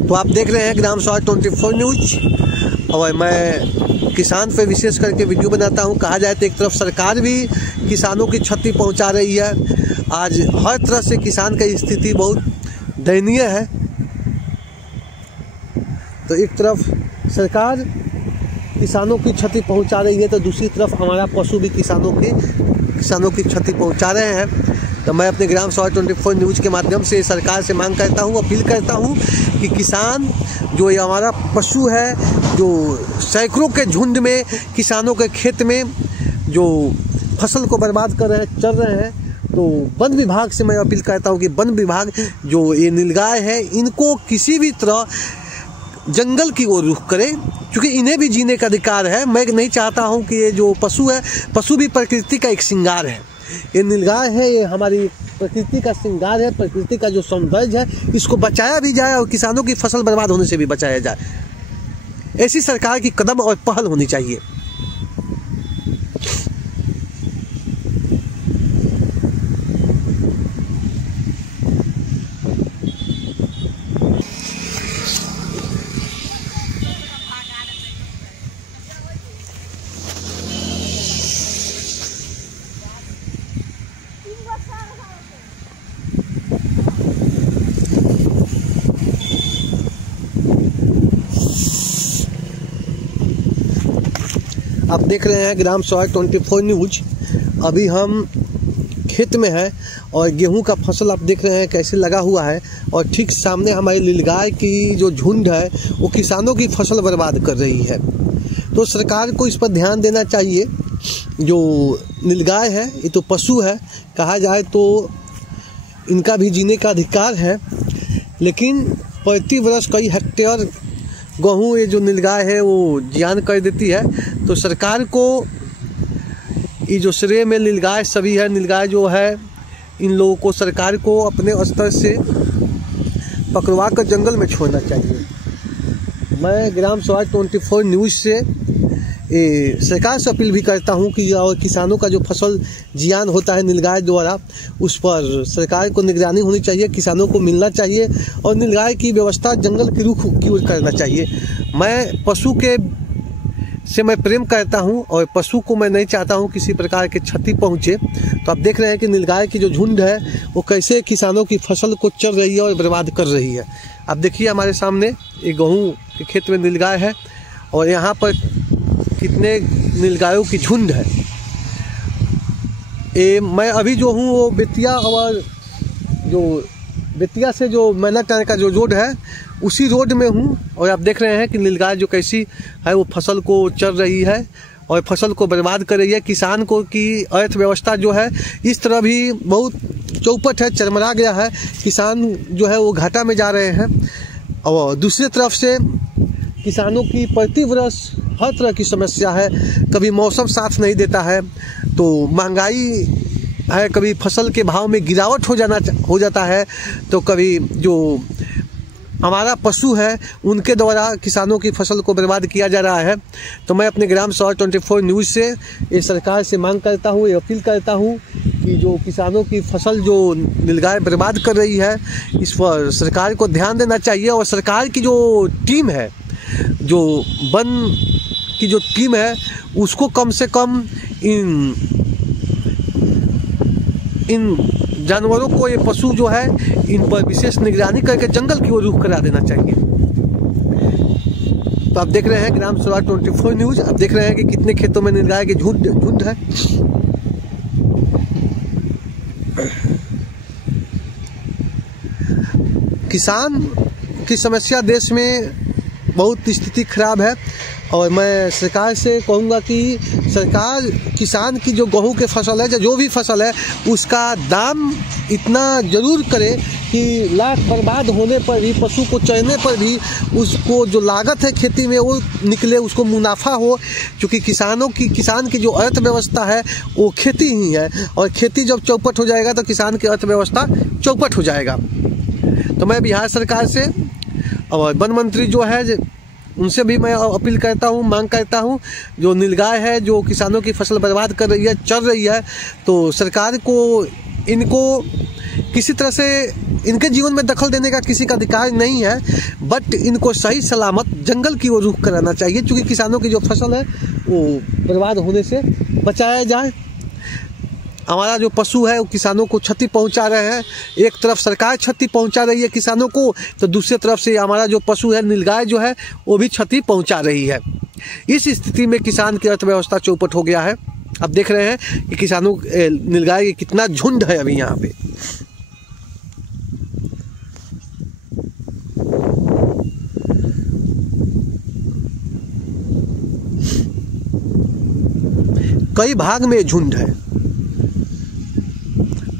तो आप देख रहे हैं ग्राम स्वराज 24 न्यूज और मैं किसान पे विशेष करके वीडियो बनाता हूं। कहा जाए तो एक तरफ सरकार भी किसानों की क्षति पहुंचा रही है। आज हर तरह से किसान की स्थिति बहुत दयनीय है। तो एक तरफ सरकार किसानों की क्षति पहुंचा रही है तो दूसरी तरफ हमारा पशु भी किसानों की क्षति पहुंचा रहे हैं। तो मैं अपने ग्राम स्वराज 24 न्यूज़ के माध्यम से सरकार से मांग करता हूं, अपील करता हूं कि किसान जो ये हमारा पशु है, जो सैकड़ों के झुंड में किसानों के खेत में जो फसल को बर्बाद कर रहे हैं, चल रहे हैं, तो वन विभाग से मैं अपील करता हूं कि वन विभाग जो ये नीलगाय है इनको किसी भी तरह जंगल की ओर रुख करे, क्योंकि इन्हें भी जीने का अधिकार है। मैं नहीं चाहता हूं कि ये जो पशु है, पशु भी प्रकृति का एक श्रृंगार है। ये नीलगाय है, ये हमारी प्रकृति का श्रृंगार है, प्रकृति का जो सौंदर्य है, इसको बचाया भी जाए और किसानों की फसल बर्बाद होने से भी बचाया जाए। ऐसी सरकार की कदम और पहल होनी चाहिए। आप देख रहे हैं ग्राम स्वराज 24 न्यूज। अभी हम खेत में हैं और गेहूं का फसल आप देख रहे हैं कैसे लगा हुआ है, और ठीक सामने हमारी नीलगाय की जो झुंड है वो किसानों की फसल बर्बाद कर रही है। तो सरकार को इस पर ध्यान देना चाहिए। जो नीलगाय है ये तो पशु है, कहा जाए तो इनका भी जीने का अधिकार है, लेकिन प्रति वर्ष कई हेक्टेयर गेहूँ ये जो नीलगाय है वो जियान कर देती है। तो सरकार को ये जो श्रेय में नीलगाय सभी है, नीलगाय जो है, इन लोगों को सरकार को अपने स्तर से पकड़वा कर जंगल में छोड़ना चाहिए। मैं ग्राम स्वराज 24 न्यूज़ से सरकार से अपील भी करता हूं कि किसानों का जो फसल जियान होता है नीलगाय द्वारा, उस पर सरकार को निगरानी होनी चाहिए, किसानों को मिलना चाहिए और नीलगाय की व्यवस्था जंगल की रुख की ओर करना चाहिए। मैं पशु के से मैं प्रेम करता हूं और पशु को मैं नहीं चाहता हूं किसी प्रकार की क्षति पहुंचे। तो आप देख रहे हैं कि नीलगाय की जो झुंड है वो कैसे किसानों की फसल को चर रही है और बर्बाद कर रही है। आप देखिए हमारे सामने एक गेहूँ के खेत में नीलगाय है और यहाँ पर कितने नीलगायों की झुंड है। मैं अभी जो हूँ वो बेतिया और जो बेतिया से जो मैनाटान का जो रोड है उसी रोड में हूँ, और आप देख रहे हैं कि नीलगाय जो कैसी है वो फसल को चर रही है और फसल को बर्बाद कर रही है। किसान को की अर्थव्यवस्था जो है इस तरह भी बहुत चौपट है, चरमरा गया है। किसान जो है वो घाटा में जा रहे हैं, और दूसरी तरफ से किसानों की प्रति वर्ष हर तरह की समस्या है। कभी मौसम साथ नहीं देता है तो महंगाई है, कभी फसल के भाव में गिरावट हो जाता है, तो कभी जो हमारा पशु है उनके द्वारा किसानों की फसल को बर्बाद किया जा रहा है। तो मैं अपने ग्राम स्वराज 24 न्यूज़ से ये सरकार से मांग करता हूँ, ये अपील करता हूँ कि जो किसानों की फसल जो नीलगाय बर्बाद कर रही है, इस पर सरकार को ध्यान देना चाहिए। और सरकार की जो टीम है, जो वन की जो टीम है, उसको कम से कम इन जानवरों को, ये पशु जो है, इन पर विशेष निगरानी करके जंगल की ओर रुख करा देना चाहिए। तो आप देख रहे हैं ग्राम स्वराज 24 न्यूज़। आप देख रहे हैं कि कितने खेतों में नीलगाय की झुंड है। किसान की समस्या देश में बहुत स्थिति खराब है, और मैं सरकार से कहूँगा कि सरकार किसान की जो गेहूँ के फसल है, जो भी फसल है, उसका दाम इतना ज़रूर करे कि लाख बर्बाद होने पर भी, पशु को चरने पर भी उसको जो लागत है खेती में वो निकले, उसको मुनाफा हो। क्योंकि किसान की जो अर्थव्यवस्था है वो खेती ही है, और खेती जब चौपट हो जाएगा तो किसान की अर्थव्यवस्था चौपट हो जाएगा। तो मैं बिहार सरकार से और वन मंत्री जो है उनसे भी मैं अपील करता हूँ, मांग करता हूँ, जो नीलगाय है जो किसानों की फसल बर्बाद कर रही है, चल रही है, तो सरकार को इनको किसी तरह से इनके जीवन में दखल देने का किसी का अधिकार नहीं है, बट इनको सही सलामत जंगल की ओर रुख कराना चाहिए, क्योंकि किसानों की जो फसल है वो बर्बाद होने से बचाया जाए। हमारा जो पशु है वो किसानों को क्षति पहुंचा रहे हैं। एक तरफ सरकार क्षति पहुंचा रही है किसानों को, तो दूसरी तरफ से हमारा जो पशु है नीलगाय जो है वो भी क्षति पहुंचा रही है। इस स्थिति में किसान की अर्थव्यवस्था चौपट हो गया है। अब देख रहे हैं कि किसानों नीलगाय की कितना झुंड है अभी यहाँ पे। कई भाग में झुंड है।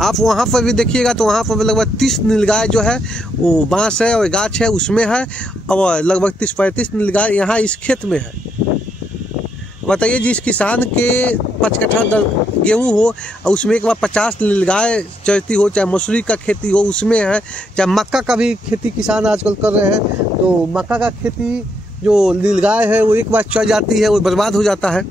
आप वहाँ पर भी देखिएगा तो वहाँ पर लगभग 30 नीलगाय जो है वो बांस है और गाछ है उसमें है, और लगभग 30-35 नीलगाय यहाँ इस खेत में है। बताइए जिस किसान के 5 कट्ठा गेहूँ हो और उसमें एक बार 50 नीलगाय चरती हो, चाहे मसूरी का खेती हो उसमें है, चाहे मक्का का भी खेती किसान आजकल कर रहे हैं, तो मक्का का खेती जो नीलगाय है वो एक बार चढ़ जाती है, वो बर्बाद हो जाता है।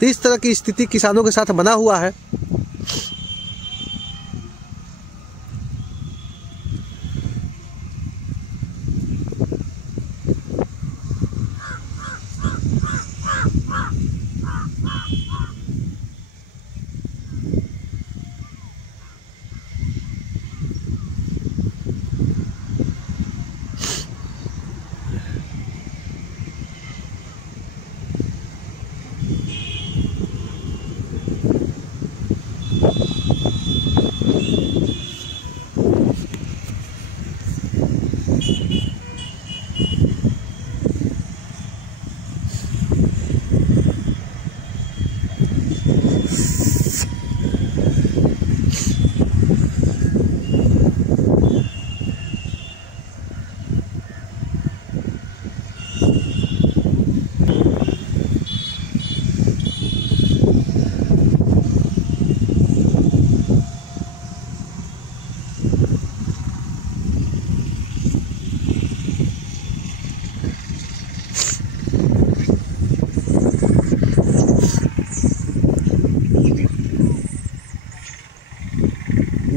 तो इस तरह की स्थिति किसानों के साथ बना हुआ है।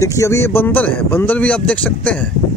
देखिए अभी ये बंदर है, बंदर भी आप देख सकते हैं।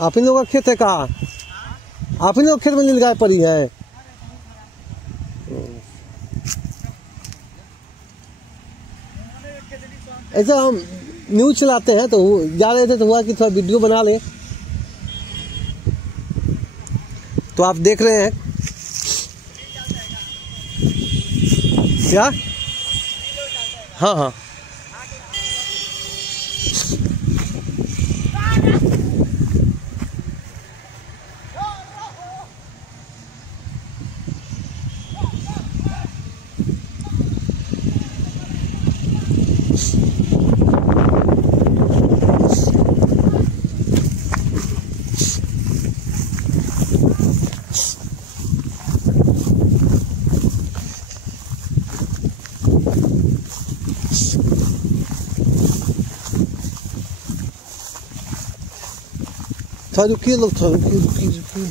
आप इन लोगों का खेत है कहाँ? आप इन लोग खेत में नीलगाय पड़ी है? ऐसा हम न्यूज चलाते हैं तो जा रहे थे तो हुआ कि थोड़ा वीडियो बना ले। तो आप देख रहे हैं क्या? हाँ हाँ थोड़ा रुकिए लोग, थोड़ा रुकिए।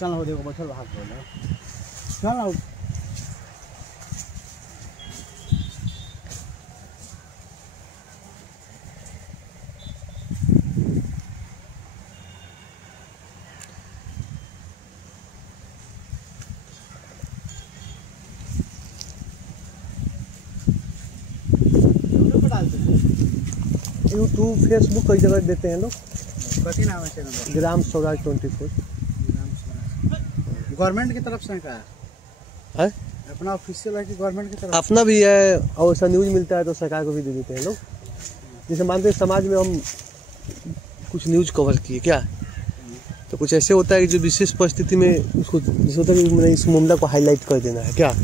चल हो देखो बचल भाग बोल चल यूट्यूब फेसबुक कई जगह देते हैं लोग। कथी नाम है चैनल? ग्राम स्वराज 24। गवर्नमेंट की तरफ से का है? अपना ऑफिशियल है कि गवर्नमेंट की तरफ? अपना भी है और ऐसा न्यूज मिलता है तो सरकार को भी दे देते हैं लोग। जैसे मानते हैं समाज में हम कुछ न्यूज कवर किए क्या, तो कुछ ऐसे होता है कि जो विशेष परिस्थिति में उसको जैसे होता है कि मैंने इस मामला को हाईलाइट कर देना है क्या,